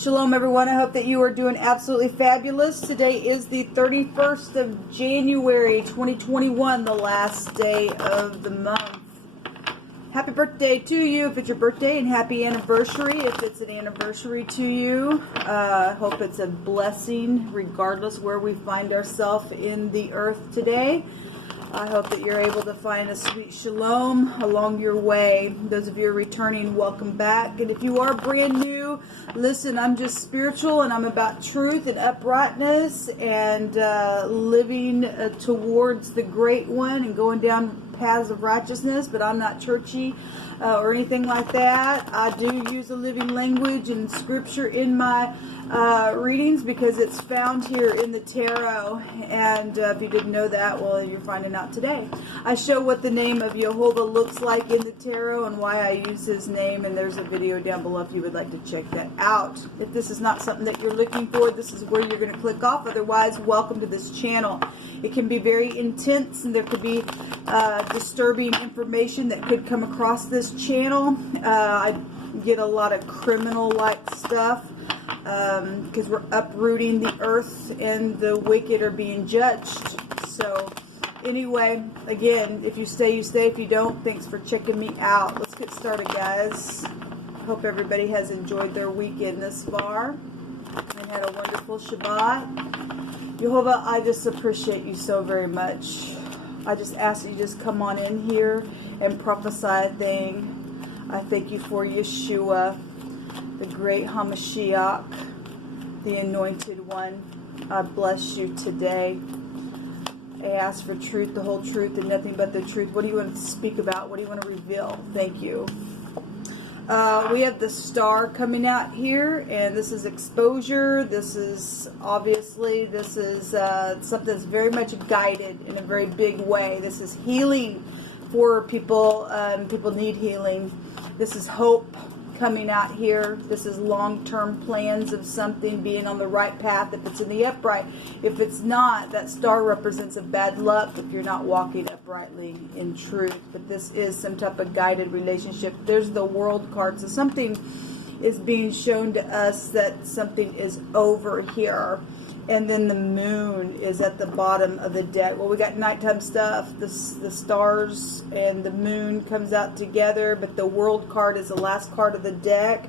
Shalom everyone, I hope that you are doing absolutely fabulous. Today is the 31st of January 2021, the last day of the month. Happy birthday to you if it's your birthday, and happy anniversary if it's an anniversary to you. I hope it's a blessing regardless where we find ourselves in the earth today. I hope that you're able to find a sweet shalom along your way. Those of you who are returning, welcome back. And if you are brand new, listen, I'm just spiritual and I'm about truth and uprightness and living towards the great one and going down paths of righteousness, but I'm not churchy or anything like that. I do use a living language and scripture in my readings because it's found here in the tarot, and if you didn't know that, well, you're finding out today. I show what the name of Jehovah looks like in the tarot and why I use his name, and there's a video down below if you would like to check that out. If this is not something that you're looking for, this is where you're going to click off. Otherwise, welcome to this channel. It can be very intense, and there could be disturbing information that could come across this channel. I get a lot of criminal-like stuff because we're uprooting the earth and the wicked are being judged. So anyway, again, if you stay, you stay. If you don't, thanks for checking me out. Let's get started, guys. Hope everybody has enjoyed their weekend this far and had a wonderful Shabbat. Jehovah, I just appreciate you so very much. I just ask that you just come on in here and prophesy a thing. I thank you for Yeshua, the great Hamashiach, the anointed one. I bless you today. I ask for truth, the whole truth, and nothing but the truth. What do you want to speak about? What do you want to reveal? Thank you. We have the star coming out here, and this is exposure. This is, obviously, this is something that's very much guided in a very big way. This is healing for people. People need healing. This is hope coming out here. This is long-term plans of something being on the right path if it's in the upright. If it's not, that star represents a bad luck if you're not walking uprightly in truth. But this is some type of guided relationship. There's the world card. So something is being shown to us that something is over here. And then the moon is at the bottom of the deck. Well, we got nighttime stuff. The stars and the moon comes out together, but the world card is the last card of the deck.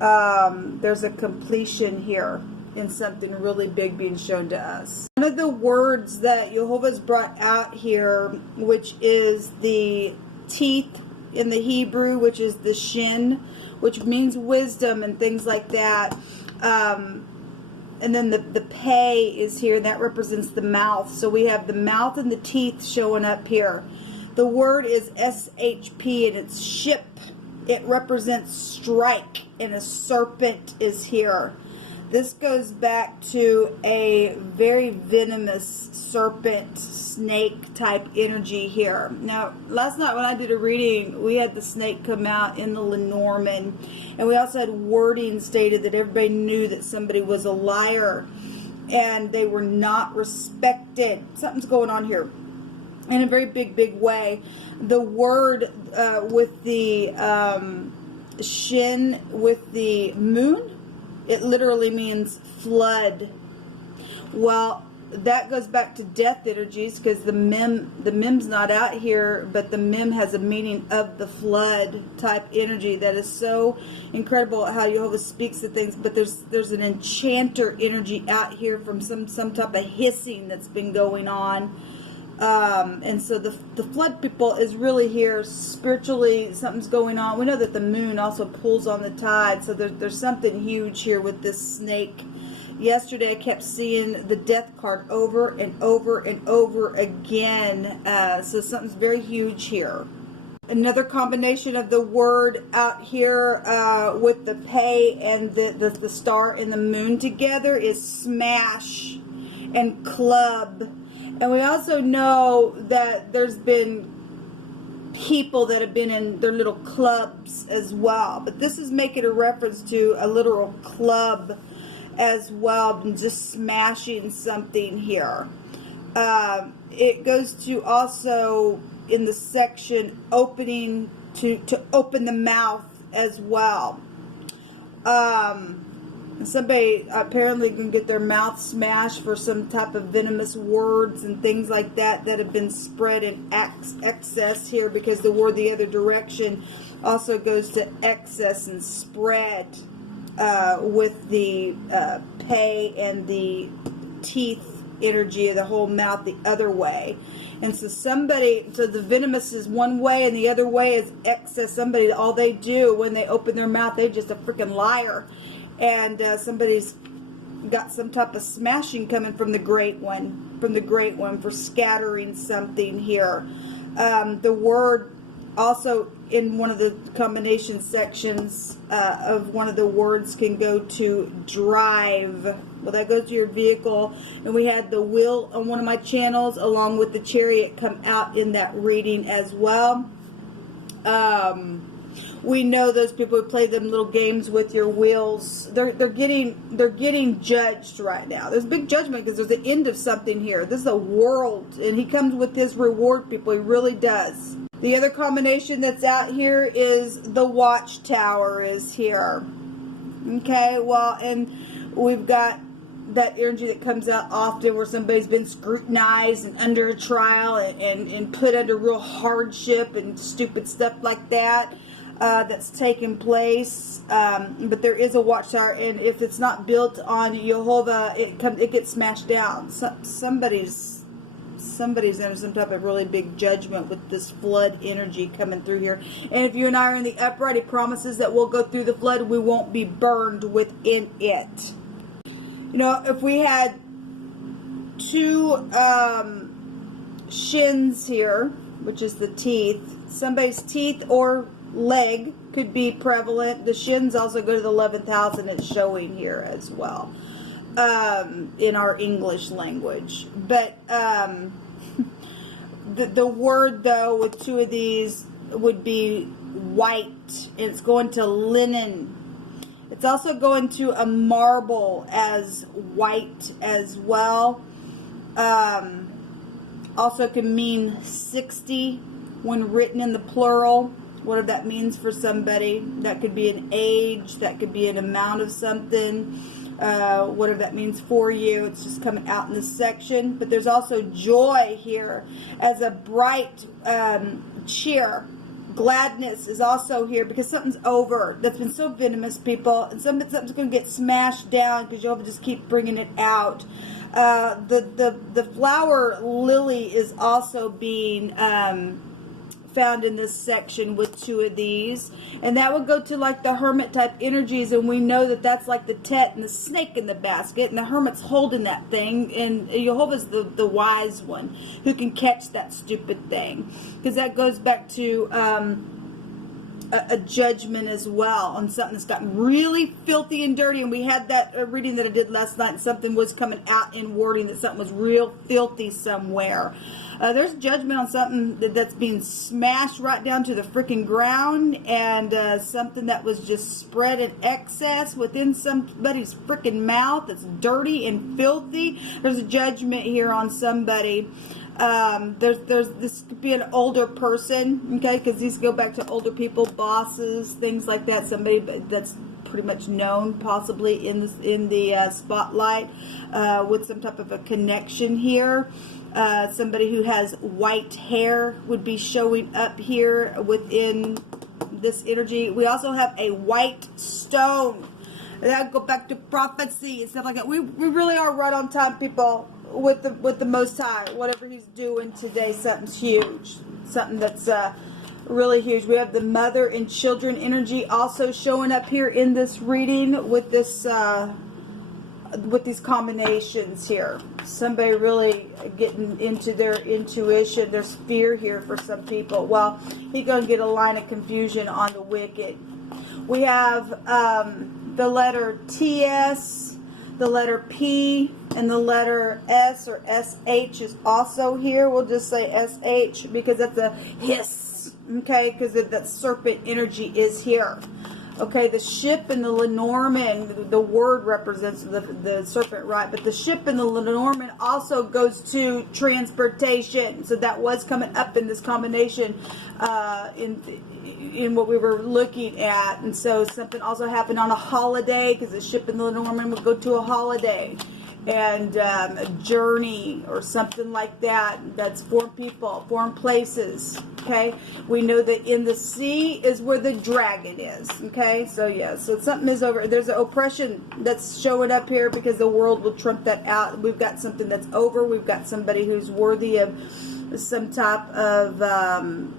There's a completion here in something really big being shown to us. One of the words that Jehovah's brought out here, which is the teeth in the Hebrew, which is the shin, which means wisdom and things like that. And then the pay is here, and that represents the mouth. So we have the mouth and the teeth showing up here. The word is SHP, and it's ship. It represents strike, and a serpent is here. This goes back to a very venomous serpent, snake type energy here. Now, last night when I did a reading, we had the snake come out in the Lenormand, and we also had wording stated that everybody knew that somebody was a liar and they were not respected. Something's going on here in a very big way. The word with the shin with the moon, it literally means flood. Well, that goes back to death energies because the mem's not out here, but the mem has a meaning of the flood type energy. That is so incredible how Jehovah speaks to things. But there's an enchanter energy out here from some type of hissing that's been going on. And so the flood people is really here spiritually. Something's going on. We know that the moon also pulls on the tide, so there's something huge here with this snake. Yesterday I kept seeing the death card over and over and over again, so something's very huge here. Another combination of the word out here with the pay and the star and the moon together is smash and club. And we also know that there's been people that have been in their little clubs as well. But this is making a reference to a literal club as well, and just smashing something here. It goes to also in the section opening to open the mouth as well. Somebody apparently can get their mouth smashed for some type of venomous words and things like that that have been spread in excess here, because the word the other direction also goes to excess and spread with the pay and the teeth energy of the whole mouth the other way. And so the venomous is one way and the other way is excess. Somebody, all they do when they open their mouth, they're just a freaking liar. And somebody's got some type of smashing coming from the great one, for scattering something here. The word also in one of the combination sections of one of the words can go to drive. Well, that goes to your vehicle. And we had the wheel on one of my channels along with the chariot come out in that reading as well. We know those people who play them little games with your wheels. They're getting judged right now. There's a big judgment because there's the end of something here. This is a world, and he comes with his reward, people. He really does. The other combination that's out here is the watchtower is here. Okay, well, and we've got that energy that comes out often where somebody's been scrutinized and under a trial and put under real hardship and stupid stuff like that. That's taken place, but there is a watchtower, and if it's not built on Jehovah, it gets smashed down. Somebody's under some type of really big judgment with this flood energy coming through here. And if you and I are in the upright, he promises that we'll go through the flood. We won't be burned within it. You know, if we had two shins here, which is the teeth, somebody's teeth or leg could be prevalent. The shins also go to the 11th house, and it's showing here as well in our English language. But the word, though, with two of these would be white, and it's going to linen. It's also going to a marble as white as well. Also can mean 60 when written in the plural. Whatever that means for somebody. That could be an age, that could be an amount of something, whatever that means for you. It's just coming out in this section. But there's also joy here as a bright cheer. Gladness is also here because something's over that's been so venomous, people, and something's going to get smashed down because you'll just keep bringing it out. The flower lily is also being found in this section with two of these, and that would go to like the hermit type energies, and we know that that's like the tet and the snake in the basket, and the hermit's holding that thing, and Jehovah's the wise one who can catch that stupid thing, because that goes back to a judgment as well on something that's gotten really filthy and dirty. And we had that reading that I did last night, and something was coming out in wording that something was real filthy somewhere. There's judgment on something that's being smashed right down to the freaking ground, and something that was just spread in excess within somebody's freaking mouth that's dirty and filthy. There's a judgment here on somebody. This could be an older person, okay, because these go back to older people, bosses, things like that. Somebody that's pretty much known, possibly in the spotlight, with some type of a connection here. Somebody who has white hair would be showing up here within this energy. We also have a white stone. That go back to prophecy and stuff like that. We really are right on time, people, with the Most High. Whatever He's doing today, something's huge, something that's really huge. We have the mother and children energy also showing up here in this reading with this with these combinations here. Somebody really getting into their intuition. There's fear here for some people. Well, he's going to get a line of confusion on the wicked. We have the letter TS, the letter P, and the letter S or SH is also here. We'll just say SH because that's a hiss, okay, because that serpent energy is here. Okay, the ship in the Lenormand, the word represents the serpent, right? But the ship in the Lenormand also goes to transportation. So that was coming up in this combination in what we were looking at. And so something also happened on a holiday, because the ship in the Lenormand would go to a holiday. And a journey or something like that. That's foreign people, foreign places. Okay, we know that in the sea is where the dragon is. Okay, so yeah, so something is over. There's an oppression that's showing up here, because the world will trump that out. We've got something that's over. We've got somebody who's worthy of some type of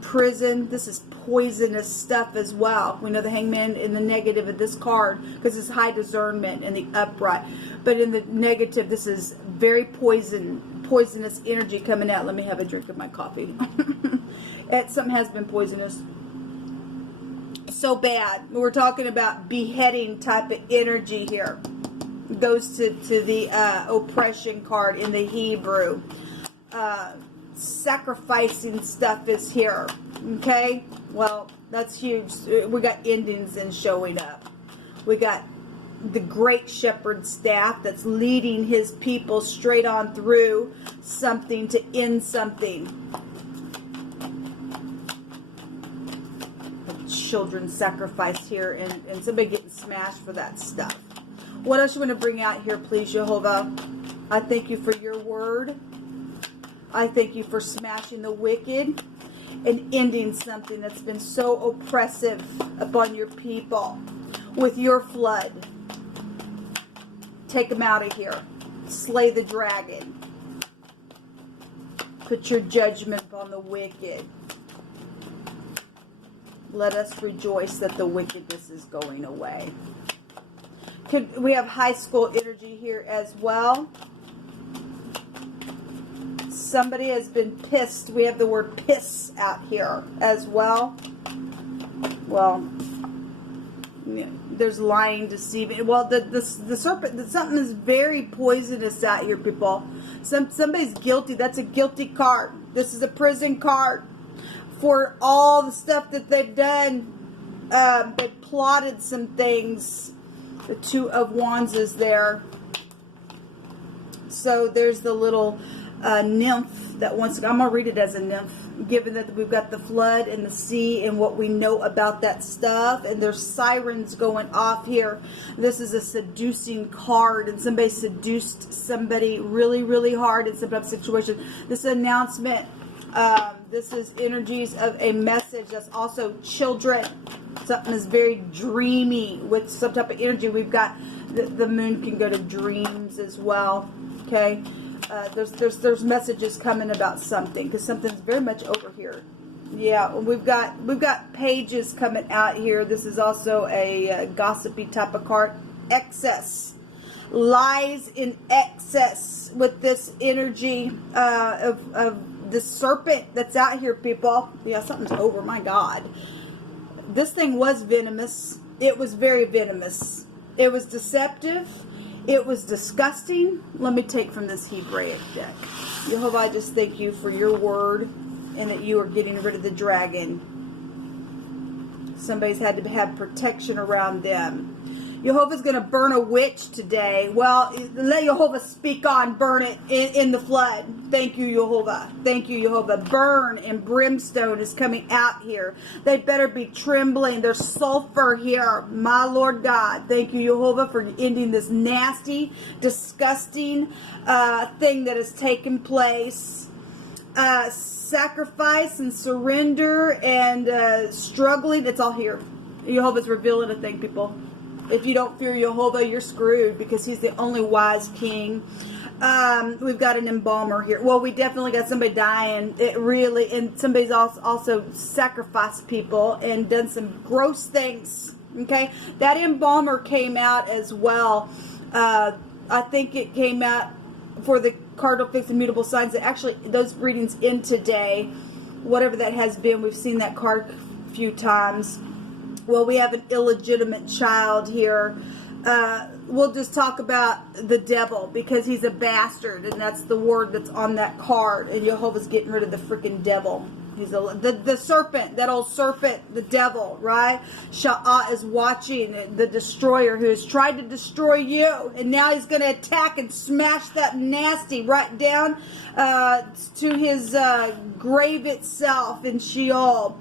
prison. This is poisonous stuff as well. We know the hangman in the negative of this card, because it's high discernment in the upright. But in the negative, this is very poisonous energy coming out. Let me have a drink of my coffee. Something has been poisonous. So bad. We're talking about beheading type of energy here. Goes to the oppression card in the Hebrew. Sacrificing stuff is here. Okay? Well, that's huge. We got endings and showing up. We got the great shepherd staff that's leading his people straight on through something to end something. Children sacrificed here, and somebody getting smashed for that stuff. What else you want to bring out here, please, Jehovah? I thank you for your word. I thank you for smashing the wicked and ending something that's been so oppressive upon your people with your flood. Take them out of here. Slay the dragon. Put your judgment upon the wicked. Let us rejoice that the wickedness is going away. We have high school energy here as well. Somebody has been pissed. We have the word piss out here as well. Well, there's lying, deceiving. Well, the serpent, something is very poisonous out here, people. Somebody's guilty. That's a guilty card. This is a prison card for all the stuff that they've done. They plotted some things. The Two of Wands is there. So there's the little nymph that wants to, I'm going to read it as a nymph, given that we've got the flood and the sea and what we know about that stuff, and there's sirens going off here. This is a seducing card, and somebody seduced somebody really, really hard in some type of situation. This announcement, this is energies of a message. That's also children. Something is very dreamy with some type of energy. We've got the moon can go to dreams as well. Okay. There's messages coming about something, because something's very much over here. Yeah, we've got pages coming out here. This is also a gossipy type of card. Excess, lies in excess with this energy of the serpent that's out here, people. Yeah, something's over. My God, this thing was venomous. It was very venomous. It was deceptive. It was disgusting. Let me take from this Hebraic deck. Jehovah, I just thank you for your word, and that you are getting rid of the dragon. Somebody's had to have protection around them. Jehovah's going to burn a witch today. Well, let Jehovah speak on, burn it in the flood. Thank you, Jehovah. Thank you, Jehovah. Burn and brimstone is coming out here. They better be trembling. There's sulfur here, my Lord God. Thank you, Jehovah, for ending this nasty, disgusting thing that has taken place. Sacrifice and surrender and struggling. It's all here. Jehovah's revealing a thing, people. If you don't fear Jehovah, you're screwed, because he's the only wise king. We've got an embalmer here. Well, we definitely got somebody dying. It really, and somebody's also sacrificed people and done some gross things. Okay, that embalmer came out as well. I think it came out for the cardinal fixed and mutable signs. That actually, those readings in today, whatever that has been, we've seen that card a few times. Well, we have an illegitimate child here. We'll just talk about the devil, because he's a bastard, and that's the word that's on that card. And Jehovah's getting rid of the freaking devil. He's the serpent, that old serpent, the devil, right? ShAhH is watching the destroyer who has tried to destroy you, and now he's going to attack and smash that nasty right down to his grave itself in Sheol.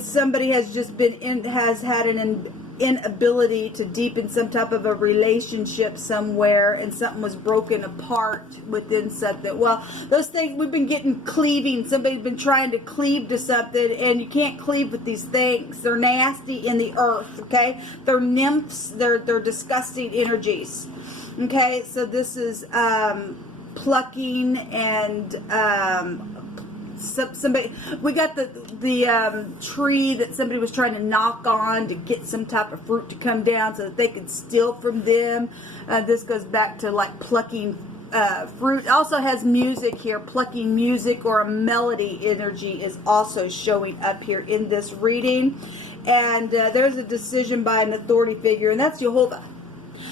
Somebody has just been has had an inability to deepen some type of a relationship somewhere, and something was broken apart within something. Well, those things, we've been getting cleaving. Somebody's been trying to cleave to something, and you can't cleave with these things. They're nasty in the earth, okay? They're nymphs. They're disgusting energies, okay? So this is plucking and somebody, we got the tree that somebody was trying to knock on to get some type of fruit to come down so that they could steal from them. This goes back to like plucking fruit. It also has music here. Plucking music or a melody energy is also showing up here in this reading. And there's a decision by an authority figure, and that's Jehovah.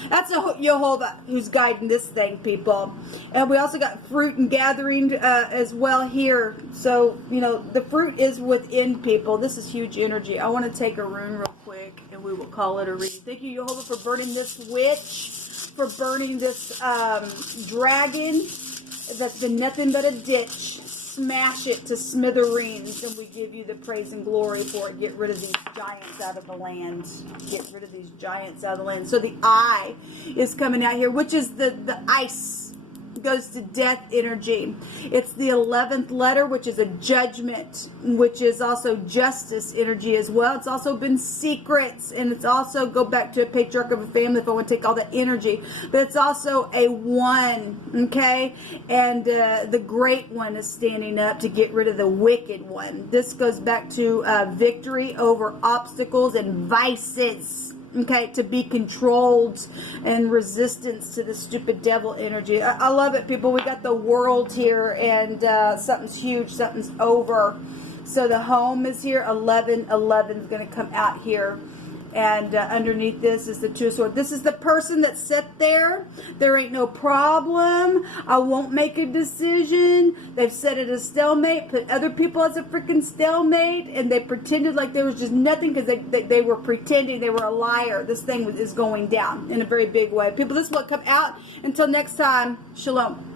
That's a Jehovah who's guiding this thing, people. And we also got fruit and gathering as well here. So, you know, the fruit is within people. This is huge energy. I want to take a rune real quick, and we will call it a reading. Thank you, Jehovah, for burning this witch, for burning this dragon that's been nothing but a ditch. Smash it to smithereens, and we give you the praise and glory for it. Get rid of these giants out of the land. Get rid of these giants out of the land. So the eye is coming out here, which is the ice. Goes to death energy. It's the 11th letter, which is a judgment, which is also justice energy as well. It's also been secrets, and it's also go back to a patriarch of a family if I want to take all that energy. But it's also a 1, okay? And the great one is standing up to get rid of the wicked one. This goes back to victory over obstacles and vices. Okay, to be controlled and resistance to the stupid devil energy. I love it, people. We got the world here, and something's huge, something's over. So the home is here. 1111 is going to come out here. And underneath this is the 2 of Swords. This is the person that sat there. There ain't no problem. I won't make a decision. They've set it as stalemate, put other people as a freaking stalemate, and they pretended like there was just nothing because they were pretending they were a liar. This thing is going down in a very big way. People, this will come out. Until next time, shalom.